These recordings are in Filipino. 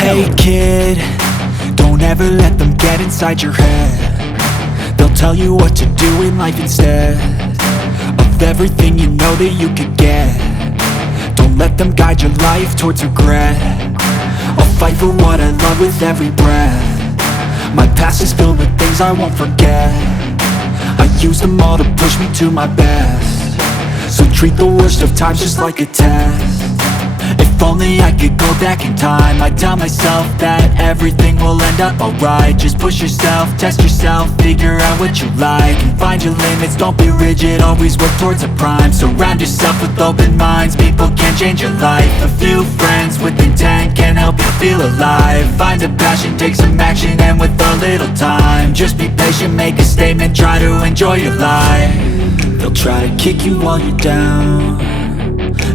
Hey kid, don't ever let them get inside your head. They'll tell you what to do in life instead of everything you know that you could get. Don't let them guide your life towards regret. I'll fight for what I love with every breath. My past is filled with things I won't forget. I use them all to push me to my best. So treat the worst of times just like a test. If only I could go back in time, I'd tell myself that everything will end up alright. Just push yourself, test yourself, figure out what you like, and find your limits, don't be rigid, always work towards a prime. Surround yourself with open minds, people can change your life. A few friends with intent can help you feel alive. Find a passion, take some action, and with a little time, just be patient, make a statement, try to enjoy your life. They'll try to kick you while you're down.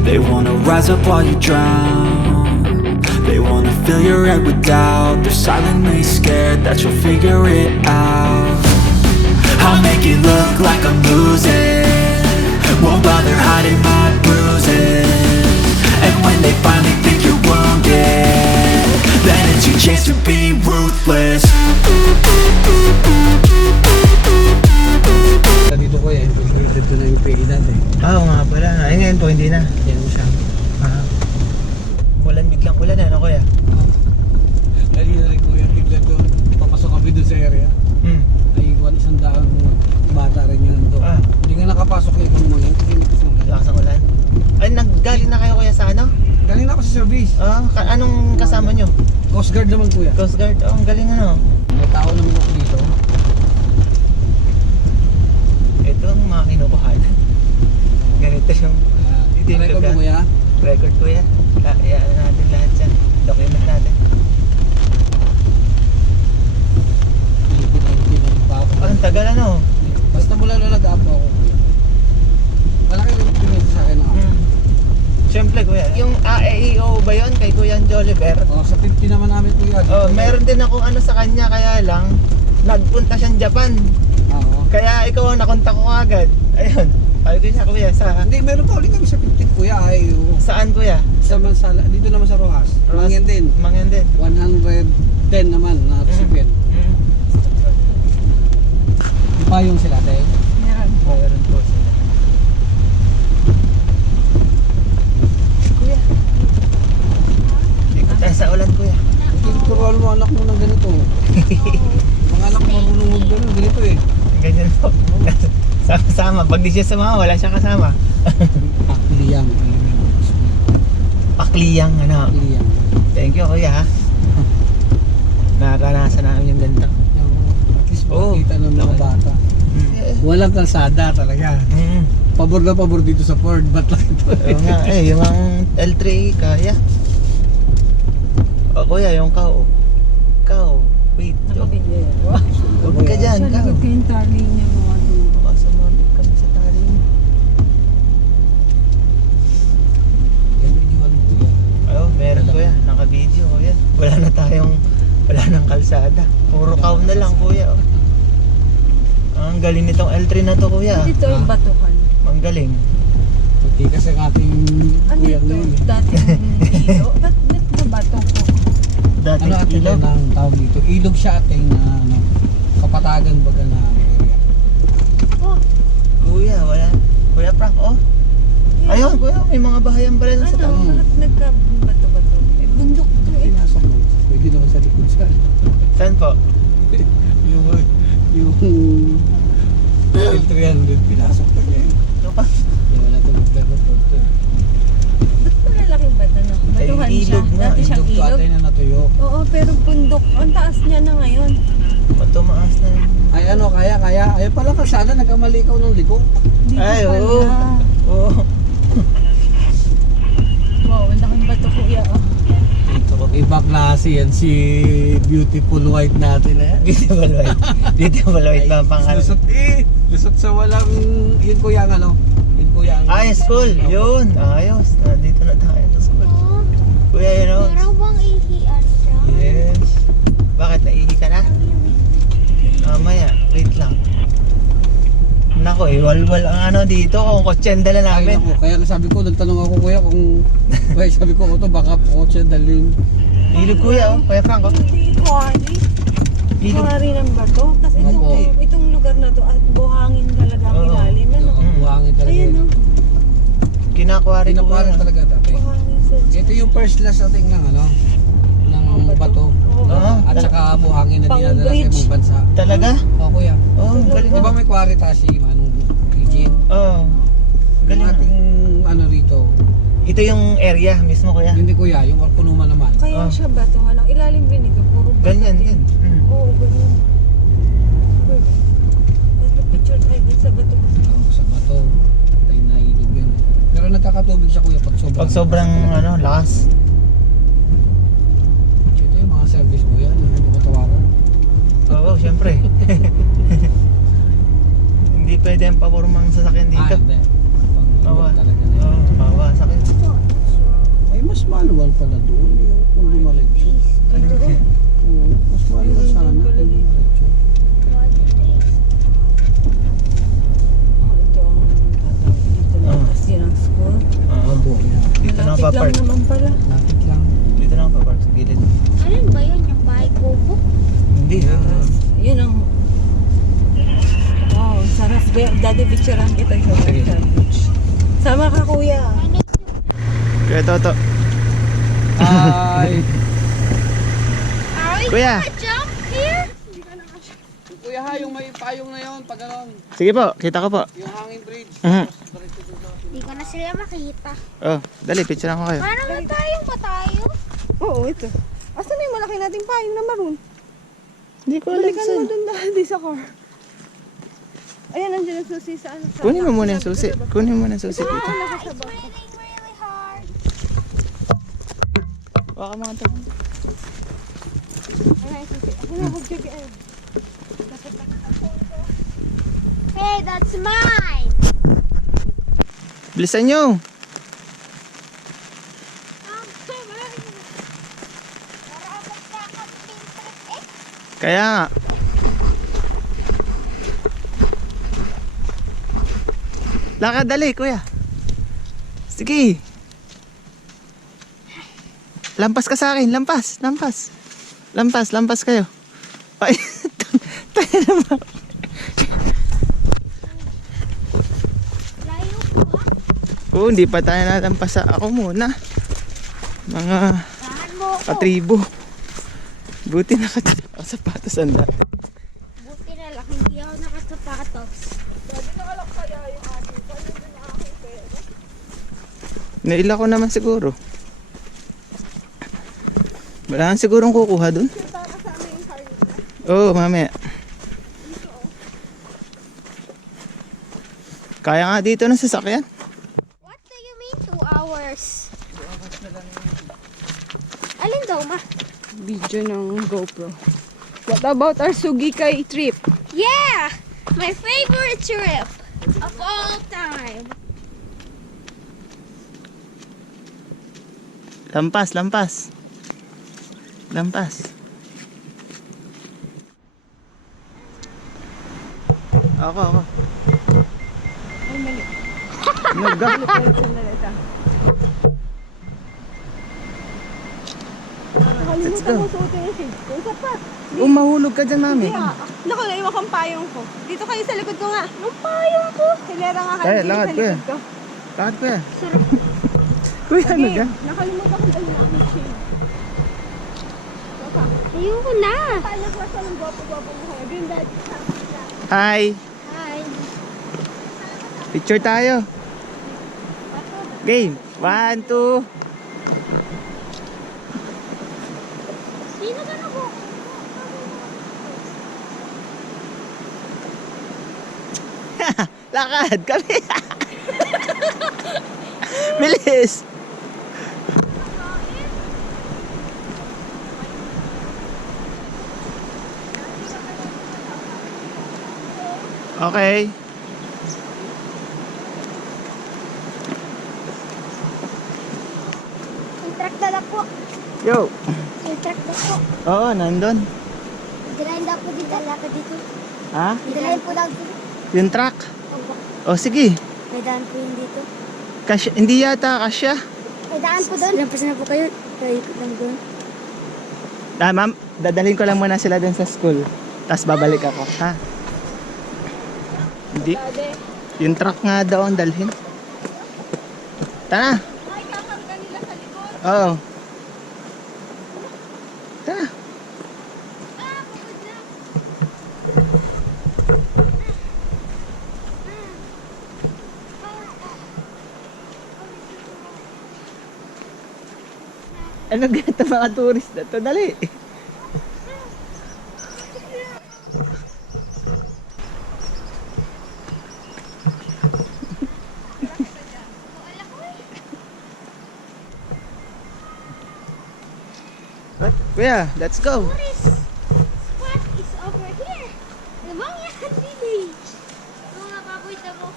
They wanna rise up while you drown. They wanna fill your head with doubt. They're silently scared that you'll figure it out. I'll make it look like I'm losing, won't bother hiding my bruises. And when they finally think you're wounded, then it's your chance to be ruthless. Dito ko yan, dito na yung PE natin. Oo nga pala. Ay ngayon po, hindi na. Yan mo siya. Ulan, biglang ulan ano kuya? Dali na rin ko yan, bigla doon. Papasok kami doon sa area. Ay, isang daang bata rin yun doon. Hindi nga nakapasok yung kung mga yun. Kasi hindi ko sumagay. Lakas ng ulan. Ay, naggaling na kayo kuya sa ano? Galing na ako sa service. Anong kasama nyo? Coast Guard naman kuya. Coast Guard. Oh, ang galing ano. May tao naman ako dito. Ito ang mga kinukuhanan. Ganito yung Record mo kuya? record kuya. Iyan natin lahat yan. Document natin. Ang tagal ano? Basta mula na nag-up ako kuya. Malaki yung pinili sa akin ako. Siyempre kuya, yung AEO ba yun kay Kuya Joliver? Sa 50 naman namin kuya. Meron din akong ano sa kanya, kaya lang nagpunta siyang Japan. Oo. Kaya ikaw ang nakontak ko agad. Ayun. Sabi ko siya kuya sa... Hindi, meron pa ulit kami sa 15 kuya. Ay, Saan kuya? sa Mansala, dito naman sa Rojas. Mangyan din. Mangyan din. 110 naman na recipient. Di pa yung sila tayo? Meron po sila. Kuya. Ikot tayo sa ulan kuya. Turuan mo anak mo ng ganito. Mga anak mo marunong huwag ganito eh. Ganyan po. Sama-sama. Pag di siya sumama, wala siyang kasama. Pakliyang. Pakliyang ano. Pakliyang. Thank you kuya ha. Nakakanasan namin yung ganito. At least makikita ng mga bata. Walang kalsada talaga. Pabor na pabor dito sa Ford. Ba't lang ito? Oo nga yung ang L3 kaya. O kuya, yung kao. Kao. Wait. Nakabigay. Huwag ka dyan, Sa kao. likod ko yung tali niya mga to. Baka sumabit kami sa tali mo. Yan yung ano kuya. Oo, meron kuya. Naka-video kuya. Wala nang kalsada. Puro kao na lang kuya. Oh. Ang galing nitong L3 na to kuya. Dito yung batukan. Ang galing. Pati kasi ang ating Ano kuya ito? na yun eh. Dati ilo. Ba't nabato ko? Dati Ano ating ilog. ang tawag dito? Ilog siya ating kapatagan baga na area. Oh, Kuya, wala. Kuya Frank, oh. Ayun, kuya, may mga bahayan pa rin sa ano? tabi. Bakit nagkabato-bato? Eh, bundok to eh. Pinasok mo. Pwede naman sa likod siya. Saan po? yung L300 pinasok pa niya. Ito pa. Yung wala itong nagre-report to. Ba't malalaking bato na? Baluhan siya. ilog nga. Dati siyang Ilog to ilog. atay na natuyo. Oo, pero bundok. Ang taas niya na ngayon. Matumaas na yun. Ay ano, kaya. Ay pala kalsada, nagkamali ikaw ng liko. Dito Ay, pala. oo. Oo. Wow, ang laking bato kuya. Oh. Dito ko. Iba klase yan si beautiful white natin eh. Beautiful white. Beautiful white ba ang pangalan? Lusot sa walang, yun kuya ang ano. Yun kuya ang... Ay, school. Yun. Ayos. Nandito na tayo sa school. Kuya, yun o. Pero bang ihian siya? Yes. Bakit? Naihi ka na? Mamaya. Wait lang. Nako, walwal ang ano dito. Kung kotsyan dala namin. Ay, naku, kaya sabi ko, nagtanong ako kuya kung... Kaya sabi ko, ito baka kotse dalhin. Ilog kuya oh. Kuya Frank oh. Hindi, kuwari. Ilog. Kuwari ng bato. Kasi Opo. itong lugar na to at buhangin talaga ang Oo. ilalim. Ano? Ang buhangin talaga Ayan yun. o. Kinakwari ko Pinaparan kuya. talaga dati. Buhangin sa Ito yung first last ating ng ano, ng bato. Oo. At saka buhangin na Pang dinadala sa bridge. ibang bansa. Talaga? O kuya, Oh, galing di ba may kwarita si Manong Eugene? Oh. Yung Galing. ating ano rito, Ito yung area mismo kuya. hindi kuya, yung Orkunuma naman. Kaya Oh. siya bato. Ang ilalim rin ito. Puro bato. Ganyan din. din. Oo, ganyan. Pwede. Tapos mag-picture tayo dun sa bato. Sa bato, tayo nailog yun. Pero nagkakatubig siya kuya pag sobrang... Pag sobrang ano, lakas. Ito yung mga service kuya, hindi ba tawaran? Oo, syempre. Hindi pwede ang pabormang sasakyan dito. Hindi. Pang Oo. talaga na Oo, yun. bawa sakit. Ay, mas manual pala doon eh, kung dumaretso. Oo, mas manual sana kung dumaretso. Ito ang tatawag dito na. Oo. Tapos yun ang school. Oo. Opo, yeah. Dito na Malapit papark. lang naman pala. Lapit lang. Dito na papark sa gilid. Alin ba yun? Yung bahay kubo? Hindi. Yun ang... Wow, sarap. Daddy, picturean kita sa Sige. beach. Sama ka, kuya. Kuya Toto. Ay, Are we Kuya. gonna jump here? kuya ha, yung may payong na yun, pag ganon, Sige po, kita ko po. yung hanging bridge. Mhm. Hindi ko na sila makita. Oh, dali, picture ako kayo. Paano ba tayo? Oo, ito. Asan na yung malaki nating payong na maroon? Hindi ko alam Balikan mo saan. dun dahil sa car. Ayan, nandiyan ang susi sa ano. Kunin mo muna yung susi. Kunin mo muna yung susi dito. It's raining really hard. Baka mga to. Ayan, yung susi. Ako na, huwag check in. Hey, that's mine. Bilisan nyo. Kaya nga. Lakad dali, kuya. Sige. Lampas ka sa akin, lampas, lampas. Lampas, lampas kayo. Ay, tayo naman. Layo po ba? Oo, hindi pa tayo nalampas sa ako muna. Mga Dahan mo ako. katribo. Buti ang sapatos ang dati. Buti na lang, hindi ako nakasapatos. Naila ko naman siguro. Wala nang sigurong kukuha dun. Oo, mamaya. Kaya nga dito ng sasakyan. What do you mean 2 hours? Alin daw ma? Video ng GoPro. What about our Sugikay trip? Yeah! My favorite trip of all time. Lampas, lampas. Lampas. Ako. Ay, mali. Naga. Nakalimutan mo suotin yung shades ko. Isa pa. Mahulog ka dyan, mami. Naku, naiwan kong payong ko. Dito kayo sa likod ko nga. Yung payong ko. Hilera nga kayo Kaya, dito lakad sa ko likod ko. Lakad kuya. Kuya, ano Okay, ka? nakalimutan ko dali na akong shade. Ayoko na. Paano ko sa ng gwapo-gwapo mo kayo? Green dad. Hi. Hi. Picture tayo. Game. 1, 2. Sino ka na po? Lakad kami. Bilis. Okay. Yung truck na po. Yo. Yung truck na po. Oo, nandun. Dalayan daw po din dala ka dito. Ha? Dalayan po daw dito. Yung truck. Opo. O sige. May daan po yun dito. Kasya, hindi yata kasya. May daan po doon. Lampas na po kayo. Kayo lang doon. Ma'am, dadalhin ko lang muna sila dun sa school. Tapos babalik ako, ha? Hindi. Yung truck nga daw ang dalhin. Tara. Ay, kakarga nila sa likod. Oo. Tara. Ah, pagod na. Ano ganito mga tourist na to? Dali. What? Kuya, let's go. Tourist spot is over here. Lamangyan Village. Mga baboy damo.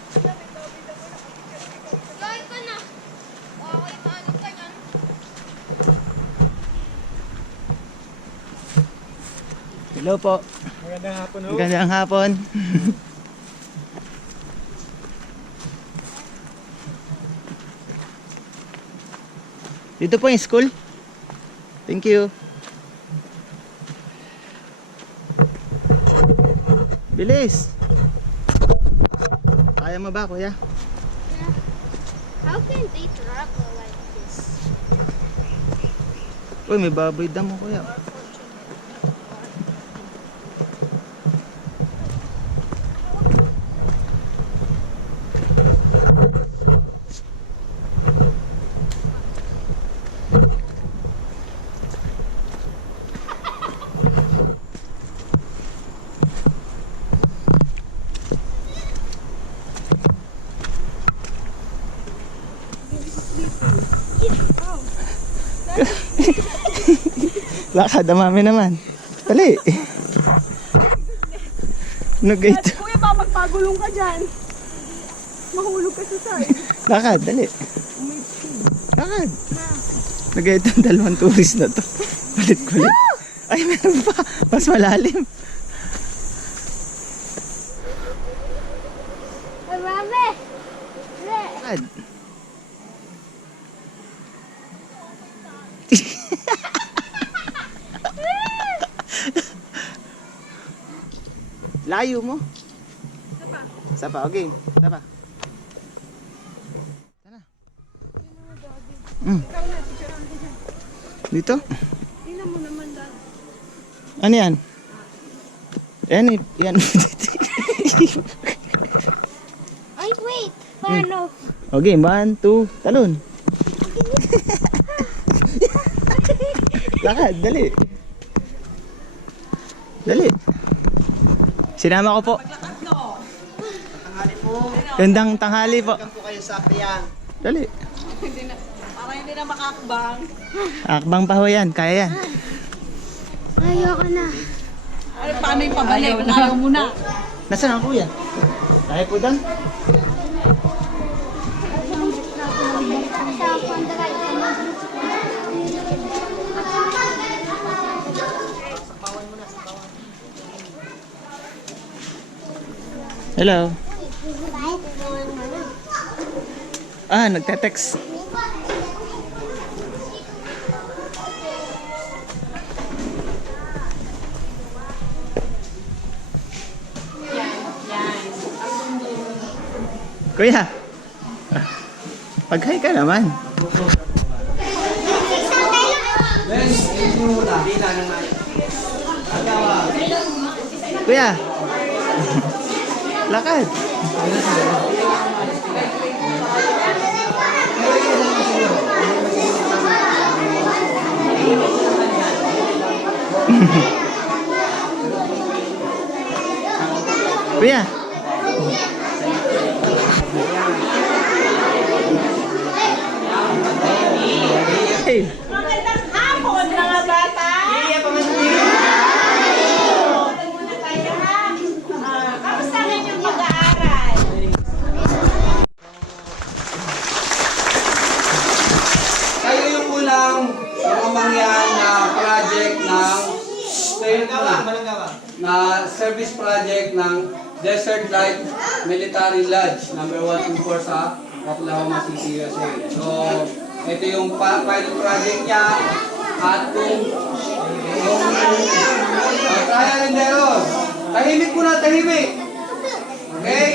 Gawin ko na. Okay, paano ka yan? Hello po. Magandang hapon ho. Magandang hapon. Dito po yung school. Thank you. Bilis. Kaya mo ba, kuya? How can they travel like this? Uy, may baboy damo, kuya. Lakad, damami naman. Dali. Ano gate? Kuya, baka magpagulong ka dyan. Mahulog ka sa side. Lakad, dali. Lakad. Nagayot ang dalawang tourist na to. Kulit-kulit. Ay, meron pa. Mas malalim. Marami! Lakad. Layo mo. Sapa, okay. Sapa. Tara. Dito? Tingnan mo naman dahil. Ano yan? Yan, yan. Ay, wait! Paano? Okay, 1, 2, talon. Lakad, dali. Dali. Sinama ko po. Gandang tanghali po. Welcome po kayo sa Priang. Dali. Para hindi na makakbang. Akbang pa ho yan, kaya yan. Ayoko na. Ay, paano yung pabalik? Ayaw mo na. Nasaan ang kuya? Kaya po doon? Hello. Ah, nagte-text. Kuya. Pag-hi ka naman. Kuya. Lakad. Kuya. Hey. Magandang hapon, mga bata! Kamusta na yung pag-aaral? Kayo yung unang mamangyan na project ng na service project ng Desert Light Military Lodge number 124 sa Oklahoma City, USA. So, ito yung pilot project niya at kung Trial and error. Tahimik muna, tahimik. Okay?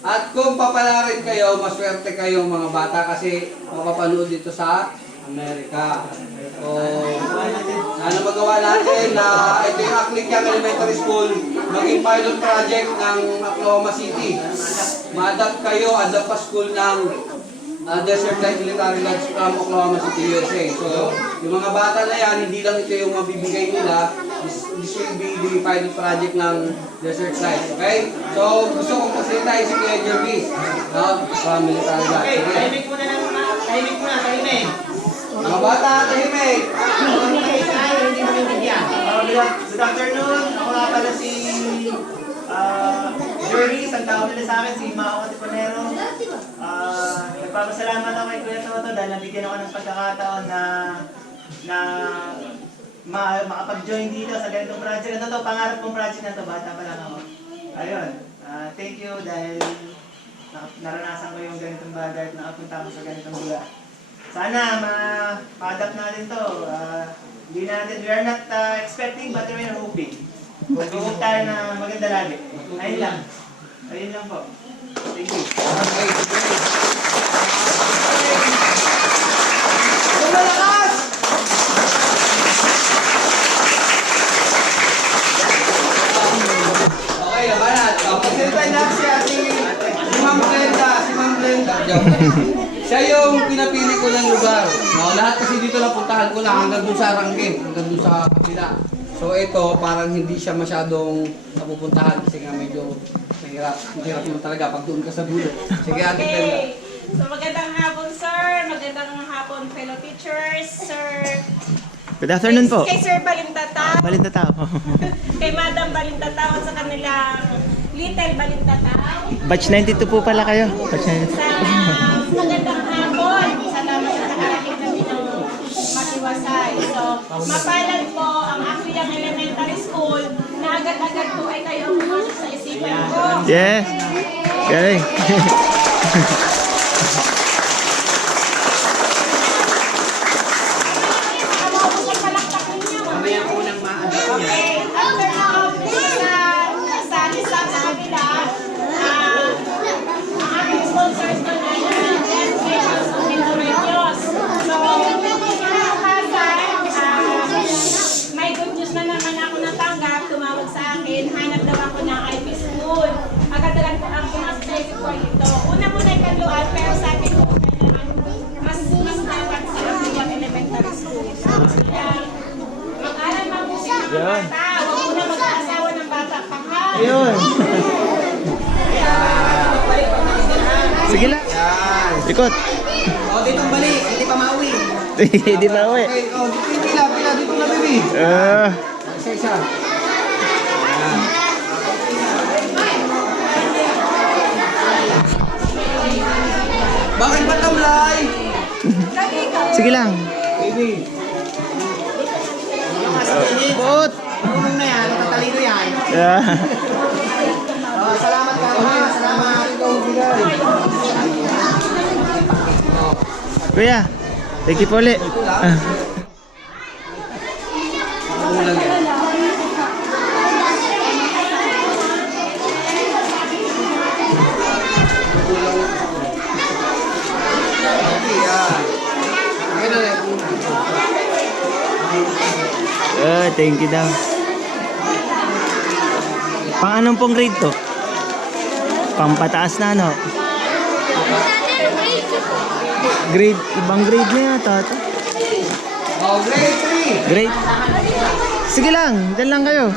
At kung papalarin kayo, maswerte kayong mga bata kasi mapapanood dito sa Amerika. So, sana magawa natin na ito yung Aklikyang Elementary School maging pilot project ng Oklahoma City. Ma-adapt kayo, adapt pa school ng Desert Light Military Lodge from Oklahoma City, USA. So, yung mga bata na yan, hindi lang ito yung mabibigay nila. This will be the pilot project ng Desert Light. Okay? So, gusto kong pasilitahin si Kuya Jervis from Military Lodge. Okay, Okay? tahimik muna. Tahimik. Mga bata, tahimik! Hindi mo nabigyan. Good afternoon. Ako nga pala si Jervis. Ang tawag nila sa akin, si Mao Tiponero. Nagpapasalamat ako kay Kuya Toto dahil nabigyan ako ng pagkakataon na makapag-join dito sa ganitong project. Ito to, pangarap kong project na to, bata pa lang ako. Ayun, thank you dahil naranasan ko yung ganitong bagay at nakapunta ako sa ganitong lugar. Sana ma-adapt natin to. We are not expecting but we are hoping. Mag-hope tayo na maganda lagi. Ayun lang po. Thank you. Okay. Malakas! Okay, labanat. Pagsalitahin natin si Ma'am Brenda. Siya yung pinapili ko ng lugar. No, lahat kasi dito napuntahan ko na hanggang dun sa Arangke, hanggang dun sa kapila. So ito, parang hindi siya masyadong napupuntahan kasi nga medyo mahirap mo talaga pag doon ka sa dulo. Sige, Ate Brenda. Okay. So magandang hapon, sir. Magandang hapon, fellow teachers, sir. Good afternoon po. Kay Sir Balintatao. Balintatao. Kay Madam Balintatao at sa kanilang Little Balintatao. Batch 92 po pala kayo. Batch 92. Sa magandang hapon. Salamat sa nakarating kami ng matiwasay. So, mapalad po ang Aklikyang Elementary School na agad-agad po ay kayo ang pumasok sa isipan ko. Yes. Galing. Okay, after na sa kanila, ang aming sponsors doon ay Education of Nicoreños. So, may good news na naman ako natanggap, tumawag sa akin, hanap daw ako ng IP school. Agad-agad po ang pumasok sa isip ko ito. Una muna yung kanluan, pero sa akin ko, mas dapat sa Aklikyang Elementary School. Kaya, mag-aral mabuti ng mga bata. Huwag mo na mag-asawa ng bata pa ha. Ayun. Sige lang. Ikot. O, dito balik. Hindi pa mauwi. Hindi na uwi. Okay, o, pila. Dito na, baby. Isa. Bakit ba tamlay? Sige lang. Baby. Ikot. Marunong na yan. Tatalino yan. Yeah. Salamat ka ha. Salamat. Ikaw bigay. Kuya. Thank you po ulit. Kulang yan. Thank you daw. Pang anong pong grade to? Pang pataas na ano? Grade, ibang grade na yata ito. Oh, grade 3. Grade. Sige lang, dyan lang kayo.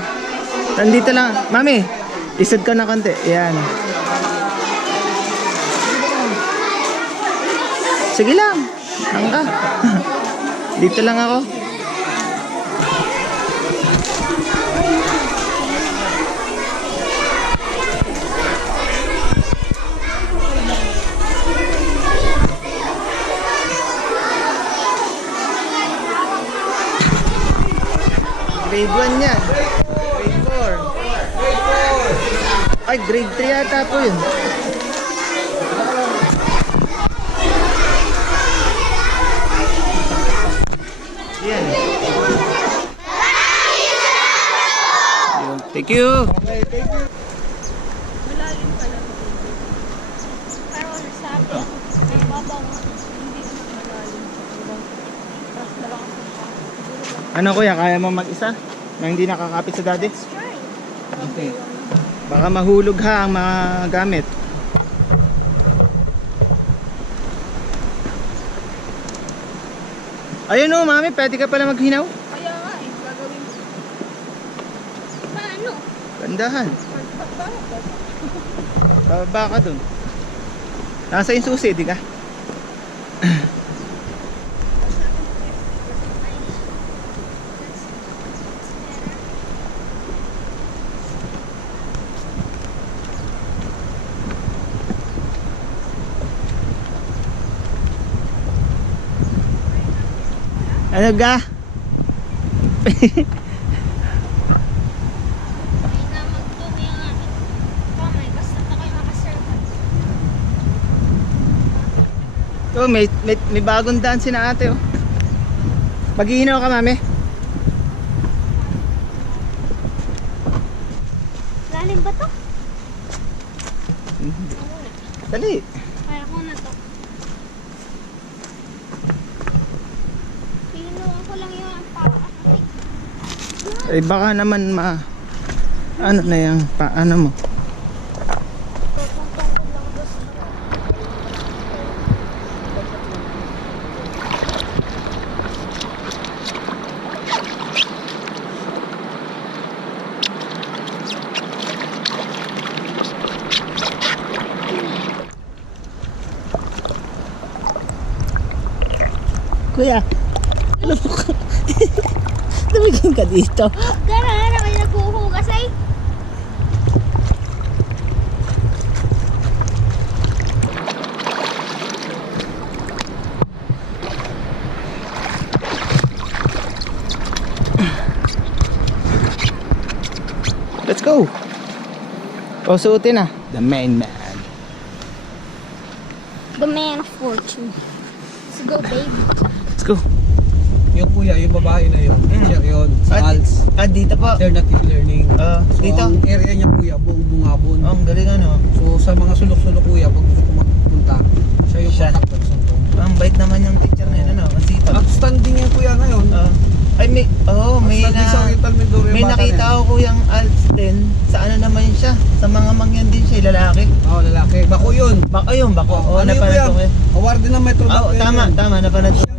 Nandito lang. Mami, isod ka na konti. Yan. Sige lang. Hangga. Dito lang ako. Grade 1 yan. Grade 4. Ay, grade 3 yata po yun. Yan. you. Malalim pala ito. Pero sabi, ang babaw nga. Hindi naman malalim. Tapos malakas ang pa. Ano kuya, kaya mo mag-isa? Na hindi nakakapit sa daddy? Let's try. Okay. Baka mahulog ha ang mga gamit. Ayun o, mami, pwede ka pala maghinaw. Kaya nga eh, gagawin mo. Paano? Gandahan. Bakit? Bababa ka dun. Nasa yung susi, di ka? Ano ga? Ay na magdumi ang aking kamay. Basta na kayo makaserve. Oh, may bagong daan si na ate oh. Maghihinaw ka mami? Lalim ba to? Dali. Kaya ko na to. Pinuwan ko lang yung paa. Eh baka naman ano na yung paano mo? Tutungtong ko lang doon sa Kuya, ano po ka? Tumigin ka dito. Gara-gara kayo naghuhugas ay. Let's go. O, suotin na. The main man. The man of fortune. Let's go, baby. Let's go. Yung kuya, yung babae na yun, teacher yun, sa ALS, Dito po. alternative learning. So, dito. ang area niya kuya, buong bungabon. Oh, ang galing ano. So, sa mga sulok-sulok kuya, pag gusto ko magpunta, siya yung contact person ko. Ang bait naman yung teacher na yun, ano? Ang sipag. Outstanding yung kuya ngayon. Ay, may Outstanding sa Oriental Mindoro yung may bata nakita na ko kuyang Alps din. Sa ano naman siya? Sa mga mangyan din siya, lalaki. yan. Oo, lalaki. Bako yun. Ayun, bako. Ano yun kuya? napanood ko. Award din ng Metro Oh, Bank. tama, napanood ko.